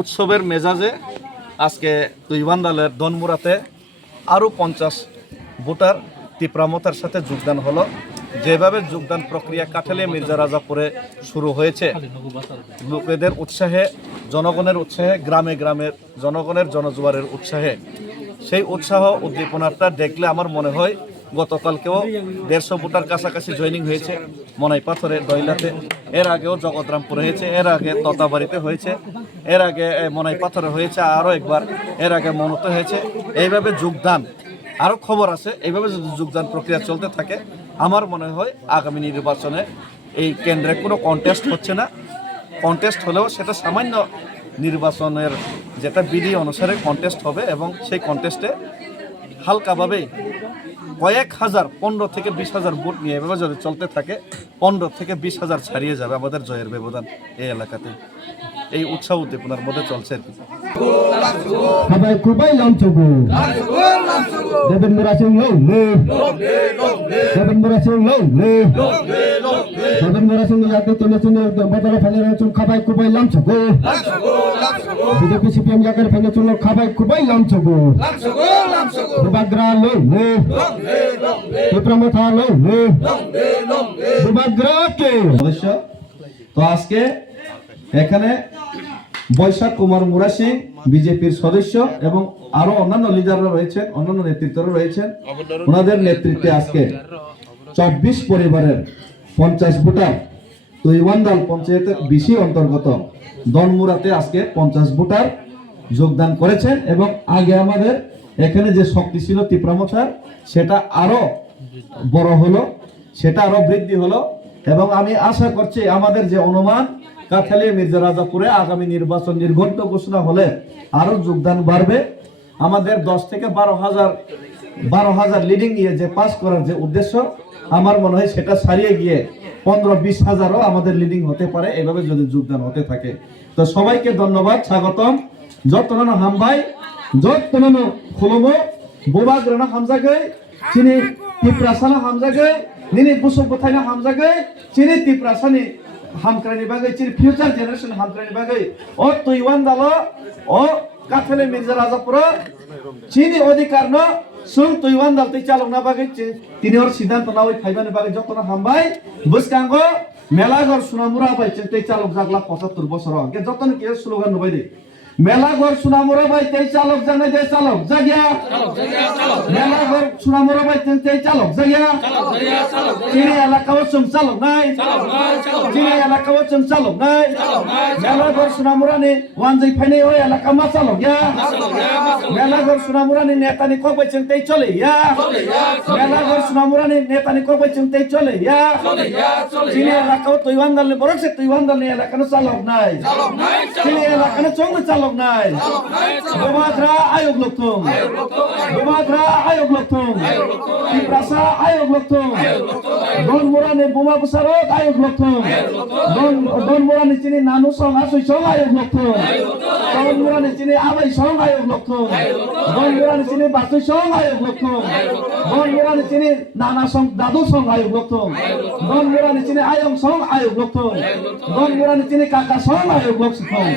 উৎসবের মেজাজে আজকে তুইবান্দালের দনমুরাতে আরও 50 ভোটার তীব্রামতার সাথে যোগদান হলো। যেভাবে যোগদান প্রক্রিয়া কাঠালিয়া মির্জা রাজাপুরে শুরু হয়েছে, লোকেদের উৎসাহে, জনগণের উৎসাহে, গ্রামে গ্রামের জনগণের জনজোয়ারের উৎসাহে, সেই উৎসাহ উদ্দীপনাটা দেখলে আমার মনে হয় গতকালকেও 150 ভোটার কাছাকাছি জয়েনিং হয়েছে মনাই পাথরে, দইলাতে। এর আগেও জগৎরামপুরে হয়েছে, এর আগে ততাবাড়িতে হয়েছে, এর আগে মনাই পাথরে হয়েছে, আরও একবার এর আগে মনতে হয়েছে। এইভাবে যোগদান আরও খবর আছে। এইভাবে যদি যোগদান প্রক্রিয়া চলতে থাকে, আমার মনে হয় আগামী নির্বাচনে এই কেন্দ্রে কোনো কন্টেস্ট হচ্ছে না। কন্টেস্ট হলেও সেটা সামান্য নির্বাচনের যেটা বিধি অনুসারে কন্টেস্ট হবে, এবং সেই কন্টেস্টে হালকাভাবেই কয়েক হাজার 15 থেকে 20,000 ভোট নিয়ে এভাবে যদি চলতে থাকে, 15 থেকে 20,000 ছাড়িয়ে যাবে আমাদের জয়ের ব্যবধান এই এলাকাতে। এই উৎসাহ উদ্দীপনার মধ্যে চলছে আর কি। সবাই খুবই লঞ্চবু দেবেন্দ্র সিং দেবেন্দ্র সিং দেবেন্দ্র সিং যাতে তুলে তুলে বদলে ফেলে রয়েছেন। খাবাই খুবই লঞ্চবু বিজেপি সিপিএম জায়গায় ফেলে চলল। খাবাই খুবই লঞ্চবু দুবাগ্রা প্রমথা দুবাগ্রা কে অবশ্য। তো আজকে এখানে বৈশাখ কুমার মুরা সিং বিজেপির সদস্য এবং আরো অন্যান্য লিডাররা রয়েছেন, অন্যান্য নেতৃত্বরা রয়েছেন। ওনাদের নেতৃত্বে আজকে 24 পরিবারের 50 ভোটার তুইবান্দাল পঞ্চায়েতের বিশি অন্তর্গত দনমুরাতে আজকে 50 ভোটার যোগদান করেছেন। এবং আগে আমাদের এখানে যে শক্তি ছিল তীব্রামতার, সেটা আরো বড় হলো, সেটা আরো বৃদ্ধি হলো। এবং আমি আশা করছি আমাদের যে অনুমান, কাঠালিয়া মির্জা রাজাপুরে আগামী নির্বাচন নির্ঘণ্ট ঘোষণা হলে আরো যোগদান বাড়বে। আমাদের 10 থেকে 12,000 লিডিং নিয়ে যে পাস করার যে উদ্দেশ্য, আমার মনে হয় সেটা ছাড়িয়ে গিয়ে 15-20,000ও আমাদের লিডিং হতে পারে, এভাবে যদি যোগদান হতে থাকে। তো সবাইকে ধন্যবাদ, স্বাগতম। যতন হামবাই, যতন খুলমো বোবাগ্রানা হামজাগে, চিনি টিপ্রাসানা হামজাগে, নিনি বুসুম কোথায় না হামজাগে, চিনি টিপ্রাসানি হামক্রানি বাগৈ, চিনি ফিউচার জেনারেশন হামক্রানি বাগৈ ও তুইবান্দাল ও কাঠালিয়া মির্জা রাজাপুর চিনি অধিকার ন সুং তুইবান্দাল তৈ চালকনা বাগৈ তিনি ওর সিদ্ধান্ত না ওই ফাইবানি বাগৈ যতন হামবাই বুসকাঙ্গ মেলাঘর সুনামুরা বাই তৈ চালক জাগলা 75 বছর আগে যতন কি স্লোগান নবাই দে মেলাঘর সুনামুরা বাই তৈ চালক জানাই দে চালক জাগিয়া মেলাঘর সুনামুরা বাই তৈ চালক জাগিয়া চিনি এলাকাও চুম চালক নাই চিনি এলাকাও চুম চালক নাই মেলাঘর সুনামুরানি ওয়ানজৈ ফাইনাই ওই এলাকা মা চালক ইয়া মেলাঘর সুনামুরানি নেতানি কবাই তৈ চলে ইয়া মেলাঘর সুনামুরানি নেতানি কবাই তৈ চলে ইয়া চিনি এলাকাও তুইবান্দালনি বরকসে তুইবান্দালনি এলাকানো চালক নাই চিনি এলাকানো চঙ্গ চালক নাই বোমাগ্রা আয়োগ লক্ষম বোমাগ্রা আয়োগ লক্ষম টিপ্রাসা আয়োগ লক্ষম দনমুরানি বোমা বুসারক আয়োগ লক্ষম দনমুরানি চিনি নানু সং আসই সং আয়োগ লক্ষম দনমুরানি চিনি আবাই সং আয়োগ লক্ষম দনমুরানি চিনি বাসই সং আয়োগ লক্ষম দনমুরানি চিনি নানা সং দাদু সং আয়োগ লক্ষম দনমুরানি চিনি আয়ং সং আয়োগ লক্ষম দনমুরানি চিনি কাকা সং আয়োগ লক্ষম।